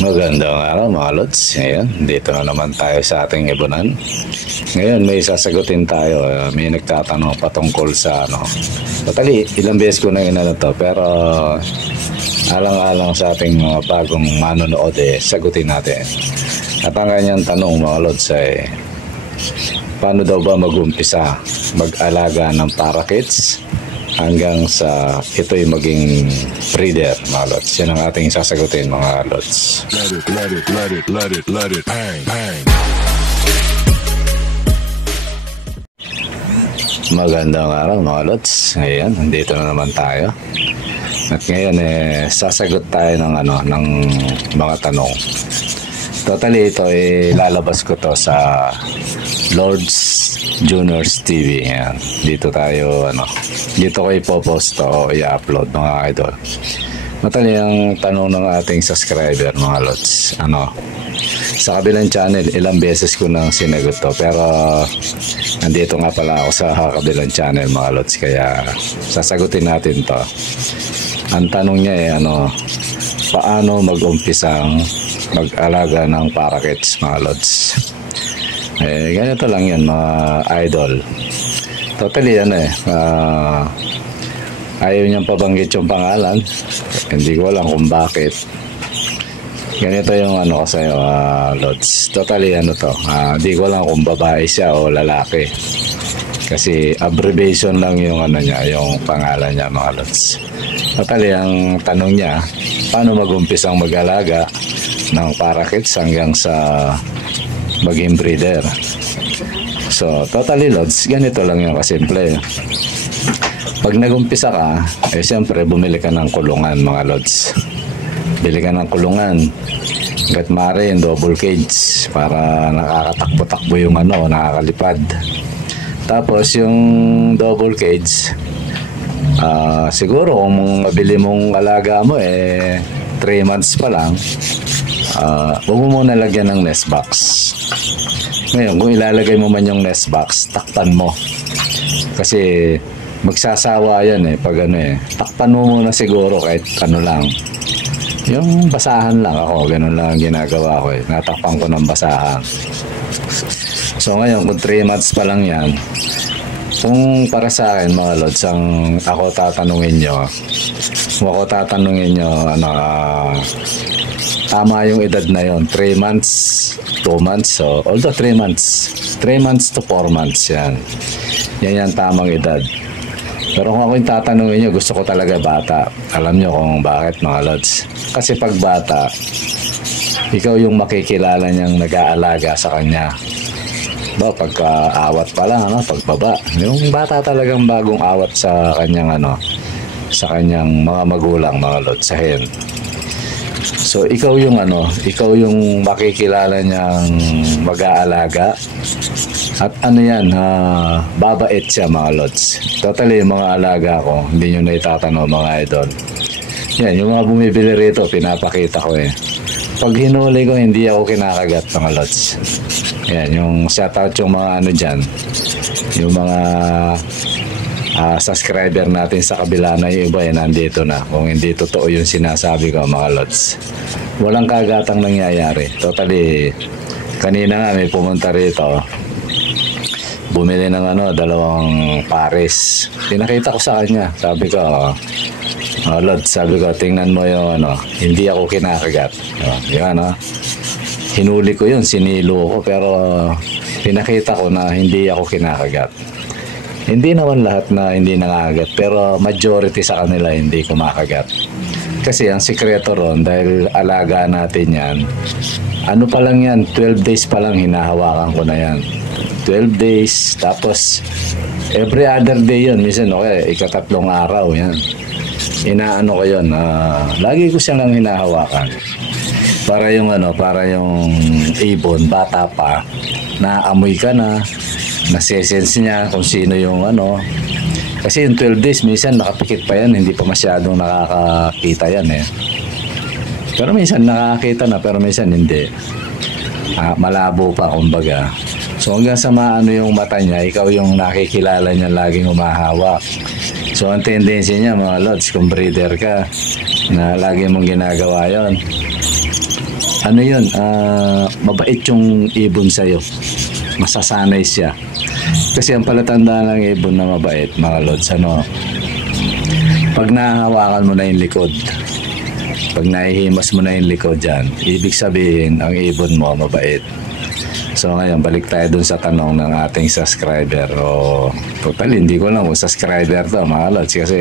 Magandang araw mga lods. Ngayon, dito na naman tayo sa ating ibunan. Ngayon, may sasagutin tayo. May nagtatanong patungkol sa Totally, ilang beses ko na inano to. Pero alang-alang sa ating mga bagong manonood, sagutin natin. At ang kanyang tanong mga lods ay, paano daw ba mag-umpisa mag-alaga ng parakeets hanggang sa ito'y maging breeder, mga lods? Yan ang ating sasagutin, mga lods. Let it, bang, bang. Magandang araw, mga lods. Ngayon, nandito na naman tayo. At ngayon, sasagot tayo ng mga tanong. Totally, ito lalabas ko to sa Lords Juniors TV. Yan. Dito tayo, dito ko ipopost to o i-upload, mga idol. Matali ang tanong ng ating subscriber, mga lods. Sa kabilang channel, ilang beses ko nang sinagot to. Pero, nandito nga pala ako sa kabilang channel, mga lods. Kaya, sasagutin natin to. Ang tanong niya paano mag-umpisang mag-alaga ng parakeets, mga lods? Ganito lang yan, mga idol. Totally ayaw niyang pabanggit yung pangalan. Hindi ko alam kung bakit. Ganito yung ko sa'yo, lods. Totally hindi ko alam kung babae siya o lalaki. Kasi abbreviation lang yung niya, yung pangalan niya, mga lods. Totally, ang tanong niya, paano mag-umpisang mag-alaga ng parakeets hanggang sa maging breeder? So, totally, lods, ganito lang yung kasimple. Pag nag-umpisa ka, siyempre, bumili ka ng kulungan, mga lods. Bili ka ng kulungan. Hanggat maaari yung double cage para nakakatakbo-takbo yung nakakalipad. Tapos, yung double cage, siguro kung mabili mong alaga mo 3 months pa lang, huwag mo muna lagyan ng nest box. Ngayon, kung ilalagay mo man yung nest box, takpan mo. Kasi magsasawa yan pag takpan mo muna siguro kahit lang. Yung basahan lang ako, ganun lang ang ginagawa ko natakpan ko ng basahan. So ngayon, kung 3 months pa lang yan, kung para sa akin, mga lods, ang ako tatanungin nyo, tama yung edad na yon, 3 months, 2 months, so although 3 months to 4 months, yan tamang edad. Pero kung ako yung tatanungin nyo, gusto ko talaga bata. Alam nyo kung bakit, mga lods? Kasi pag bata, ikaw yung makikilala niyang nag-aalaga sa kanya. Pagka-awat pa lang, pagbaba. Yung bata talagang bagong awat sa kanyang sa kanyang mga magulang, mga lods, sa hen. So ikaw yung makikilala niyang mag-aalaga. At babait siya, mga lods. Totally, yung mga alaga ko, hindi nyo na itatanong, mga idol. Yan, yung mga bumibili rito, pinapakita ko Pag hinuli ko, hindi ako kinakagat, mga lods. Yan, yung shoutout yung mga dyan. Yung mga subscriber natin sa kabila na yung iba nandito na. Kung hindi totoo yung sinasabi ko, mga lods. Walang kagatang nangyayari. Totally, kanina nga may pumunta rito. Bumili ng 2 pares. Pinakita ko sa kanya. Sabi ko, Lord, tingnan mo yung hindi ako kinakagat. Hinuli ko yun, sinilo ko, pero pinakita ko na hindi ako kinakagat. Hindi naman lahat na hindi nakakagat, pero majority sa kanila hindi kumakagat. Kasi ang sikreto ron, dahil alaga natin yan, pa lang yan, 12 days pa lang hinahawakan ko na yan. 12 days, tapos every other day yun, minsan ika-3 araw yan. Inaano ko yun, lagi ko siyang hinahawakan. Para yung ibon, bata pa, naamoy ka na, nasisense niya kung sino yung Kasi yung 12 days, minsan nakapikit pa yan, hindi pa masyadong nakakakita yan Pero minsan nakakita na, pero minsan hindi. Malabo pa, kumbaga. So hanggang sa yung mata niya, ikaw yung nakikilala niya laging umahawak. So ang tendency niya, mga lods, kung breeder ka, na lagi mong ginagawa yon, ano yun, mabait yung ibon sa'yo. Masasanay siya. Kasi ang palatandaan ng ibon na mabait, mga lods, ano, pag nahahawakan mo na yung likod, pag nahihimas mo na yung likod dyan, ibig sabihin, ang ibon mo mabait. So ngayon, balik tayo dun sa tanong ng ating subscriber. Total, hindi ko lang kung subscriber to, mga lods, kasi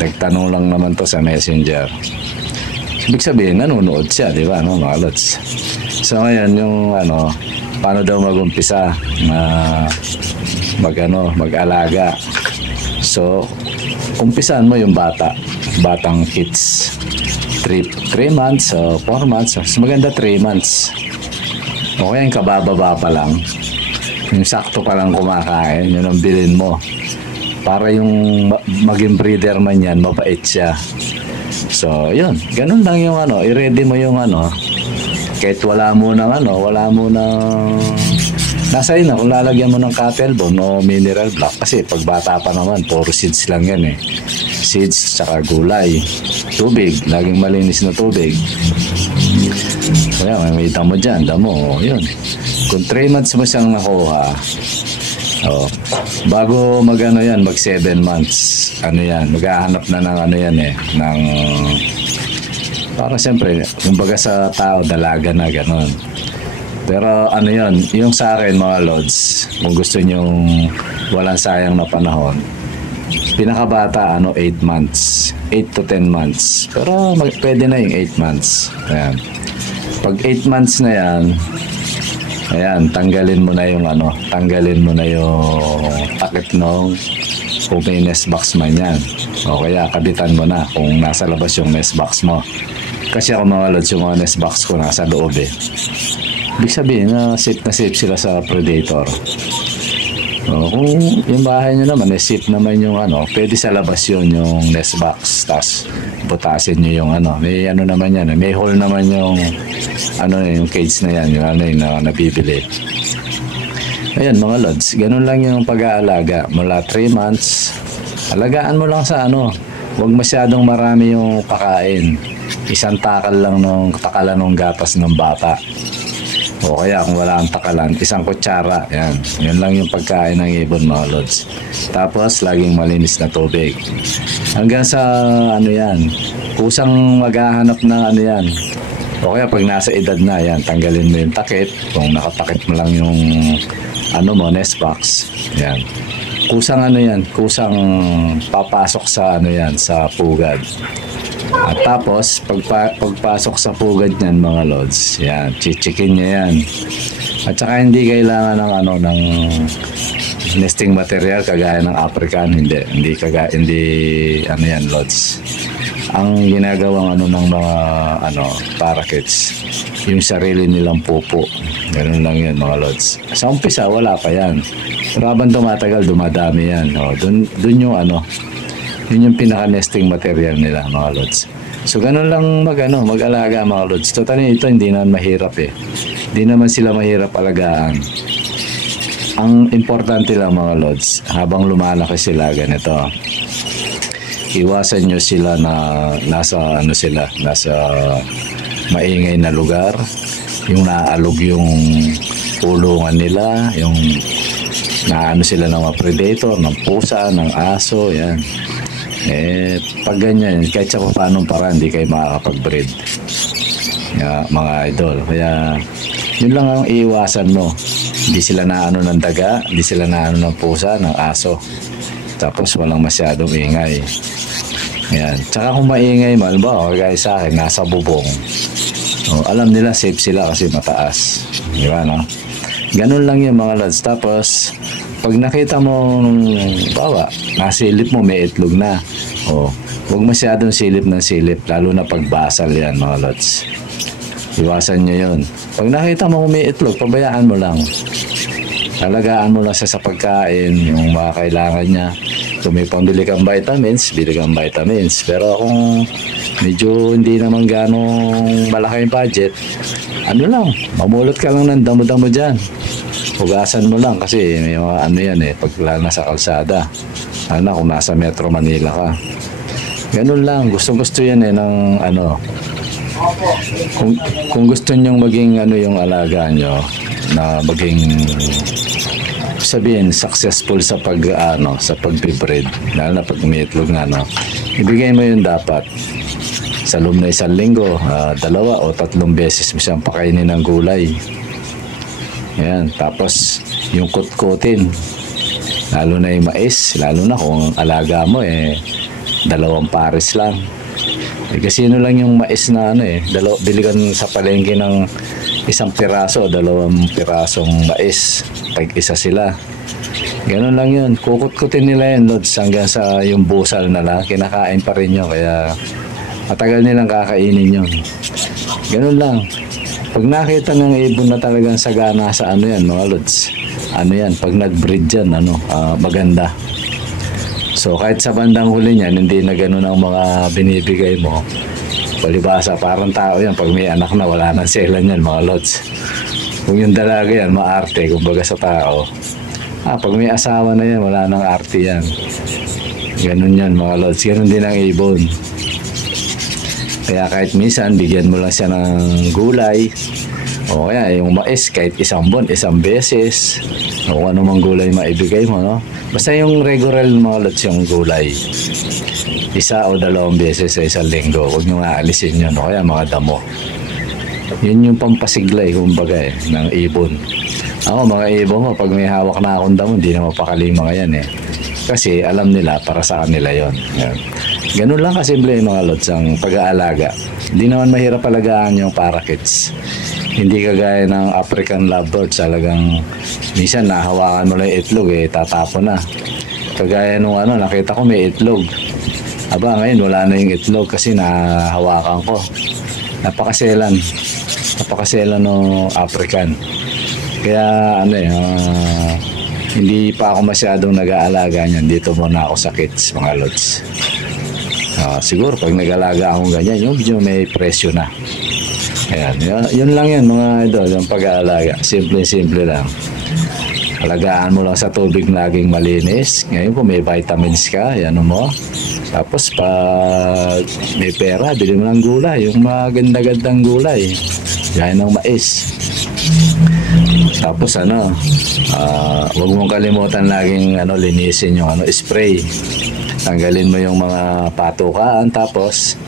nagtanong lang naman to sa messenger. Ibig sabihin, nanonood siya, di ba, no, mga lods? So ngayon, yung ano, paano daw mag-umpisa na mag-alaga. So, umpisan mo yung batang kids. 3 months, 4 months. So, maganda 3 months. Okay, yung kabababa pa lang. Yung sakto pa lang kumakain, yun ang bilhin mo. Para yung maging breeder man yan, mabait siya. So, yun. Ganun lang yung ano, i-ready mo yung ano, kahit wala mo nang nasa na kung lalagyan mo ng cattle bone o mineral block, kasi pag bata pa naman puro seeds lang yan seeds tsaka gulay, tubig, laging malinis na tubig. Kaya may damo dyan, damo, yun. Kung 3 months mo siyang nakuha, bago mag 7 months, maghahanap na ng ng parang siyempre, kumbaga sa tao, dalaga na gano'n. Pero yung sa akin mga lods, kung gusto nyong walang sayang na panahon, pinakabata 8 months, 8 to 10 months. Pero pwede na yung 8 months. Ayan. Pag 8 months na yan, ayan, tanggalin mo na yung takip nung kung may nest box man yan. O kaya kabitan mo na kung nasa labas yung nest box mo. Kasi ako mga lods, yung mga nest box ko nasa loob Ibig sabihin na safe sila sa predator. Kung yung bahay nyo naman, safe naman yung pwede sa labas yun yung nest box. Tapos butasin nyo yung may naman yan, may hole naman yung yung cage na yan, yung yung nabibili. Ayan mga lods, ganun lang yung pag-aalaga. Mula 3 months, alagaan mo lang sa huwag masyadong marami yung pakain. Isang takalan ng gatas ng bata. O kaya kung wala ang takalan, isang kutsara. Yan. Yan lang yung pagkain ng ibon mga lods. Tapos, laging malinis na tubig. Hanggang sa kusang maghahanap ng yan. O kaya pag nasa edad na yan, tanggalin mo yung takip. Kung nakatakip mo lang yung nest box. Yan. Kusang kusang papasok sa sa pugad. At tapos, pagpasok sa pugad niyan mga lods, yan, chichikin niya yan. At saka hindi kailangan ng nesting material kagaya ng African, hindi lods. Ang ginagawang ng mga parakeets, yung sarili nilang pupo. Ganun lang yan mga lods. Sa umpisa, wala pa yan. Pero habang tumatagal, dumadami yan. Dun yun yung pinaka-nesting material nila mga lods. So ganun lang mag-alaga mga lods. Totally ito hindi naman mahirap Hindi naman sila mahirap alagaan. Ang importante lang mga lods, habang lumalaki sila ganito, iwasan nyo sila na nasa maingay na lugar, yung naalog yung pulungan nila, yung sila ng mga predator, ng pusa, ng aso, yan. Pag ganyan, kahit sa paanong paraan, hindi kayo makakapag-breed. Mga idol. Kaya, yun lang ang iiwasan mo. Hindi sila ng daga, hindi sila ng pusa, ng aso. Tapos, walang masyadong ingay. Ayan. Tsaka kung maingay, halimbawa, kagaya sa akin, nasa bubong. Alam nila, safe sila kasi mataas. Di ba, no? Ganun lang yung mga lods. Tapos, pag nakita mo, nasilip mo, may itlog na. Huwag masyadong silip ng silip, lalo na pagbasal yan, mga lods. Iwasan nyo yun. Pag nakita mo may itlog, pabayaan mo lang. Alagaan mo lang sa pagkain, yung mga kailangan niya. Kung may pambili kang vitamins, bili kang vitamins. Pero kung medyo hindi naman ganong malaki yung budget, mamulot ka lang ng damo-damo dyan. Hugasan mo lang kasi may mga pag nasa kalsada. Kung nasa Metro Manila ka. Ganun lang, gustong-gusto yan ng kung, kung gusto nyong maging ano yung alaga nyo, na maging sabihin successful sa pag ano sa pagbe-breed, lalo na pag may itlog na no, ibigay mo yun dapat sa loob na 1 linggo, 2 o 3 beses mo siyang pakainin ng gulay. Yan, tapos yung kutkutin, lalo na yung mais, lalo na kung alaga mo 2 pares lang. Kasi lang yung mais na ano bili ka sa palengke ng 1 piraso, 2 pirasong mais, tag-1 sila. Ganun lang yun, kukut-kutin nila yun, Lods, hanggang sa yung busal na lang, kinakain pa rin yun, kaya matagal nilang kakainin yun. Ganun lang. Pag nakita ng ibon na talagang sagana sa ano yan, mga Lods, ano yan, pag nag-breed yan, maganda. So kahit sa bandang huli niyan, hindi na ganun ang mga binibigay mo. Palibasa, parang tao yan, pag may anak na, wala nang selan yan, mga Lods. Kung yung dalaga yan, maarte, kumbaga sa tao. Pag may asawa na yan, wala nang arte yan. Ganun yan, mga Lods. Ganun din ang ibon. Kaya kahit minsan, bigyan mo lang siya ng gulay. O kaya yung mais, kahit 1 buwan, 1 beses. O kung anumang gulay maibigay mo, no? Basta yung regular, mga Lods, yung gulay. 1 o 2 beses sa 1 linggo. Huwag nyo nga alisin yun. O kaya mga damo. Yun yung pampasiglay, kumbaga ng ibon. Ako, mga ibon mo, pag may hawak na akong damo, hindi na mapakali mga yan Kasi alam nila, para sa kanila yon. Ganun lang kasimple yung mga Lods ang pag-aalaga. Hindi naman mahirap alagaan yung parakeets. Hindi kagaya ng African lovebirds, talagang minsan nahawakan mo lang yung itlog, tatapon na. Kagaya nung nakita ko may itlog. Ngayon wala na yung itlog kasi nahawakan ko. Napakaselan ng African. Kaya hindi pa ako masyadong nag-aalaga niyan. Dito muna ako sa kits, mga Lods. Siguro pag nag-alaga akong ganyan, yung may presyo na. Ayan, yun lang yan, mga idol, yung pag-aalaga. Simple lang. Alagaan mo lang sa tubig laging malinis. Ngayon kung may vitamins ka, yan mo. Tapos pag may pera, bili mo ng gulay, yung mga ganda-gandang gulay. Yan ng mais. Tapos wag mong kalimutan laging linisin yung spray. Tanggalin mo yung mga patukaan, tapos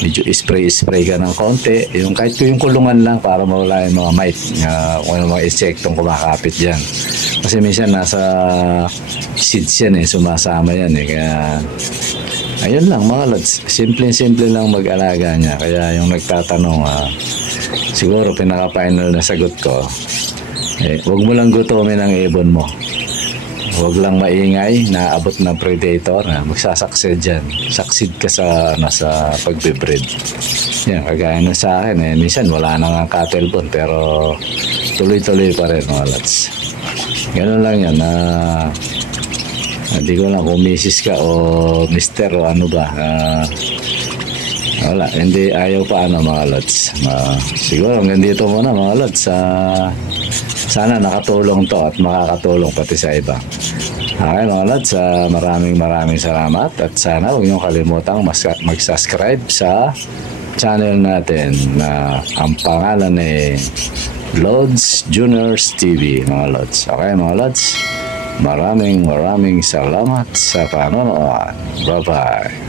medyo spray ka ng konti. Yung kahit yung kulungan lang para mawala yung mga mite, yung mga insektong kumakapit dyan. Kasi minsan nasa seeds yan sumasama yan Kaya ayun lang, mga Lods. Simple lang mag-alaga niya. Kaya yung nagtatanong, siguro pinaka-final na sagot ko, huwag mo lang gutumin ang ibon mo. Huwag lang maingay, naabot ng predator, magsasucceed dyan. Succeed ka sa pagbe-breed. Yan, kagaya na sa akin, minsan wala na nga cattle bone, pero tuloy-tuloy pa rin, mga Lods. Ganun lang yan, hindi ko lang kung misis ka o mister o ano ba. Wala, hindi ayaw pa mga Lods. Siguro hanggang dito muna, mga Lods. Sana nakatulong to at makakatulong pati sa iba. Okay, mga Lods, maraming salamat at sana huwag niyong kalimutang mag-subscribe sa channel natin na ang pangalan Lods Juniors TV, mga Lods. Okay, mga Lods, maraming salamat sa panonood. Bye-bye.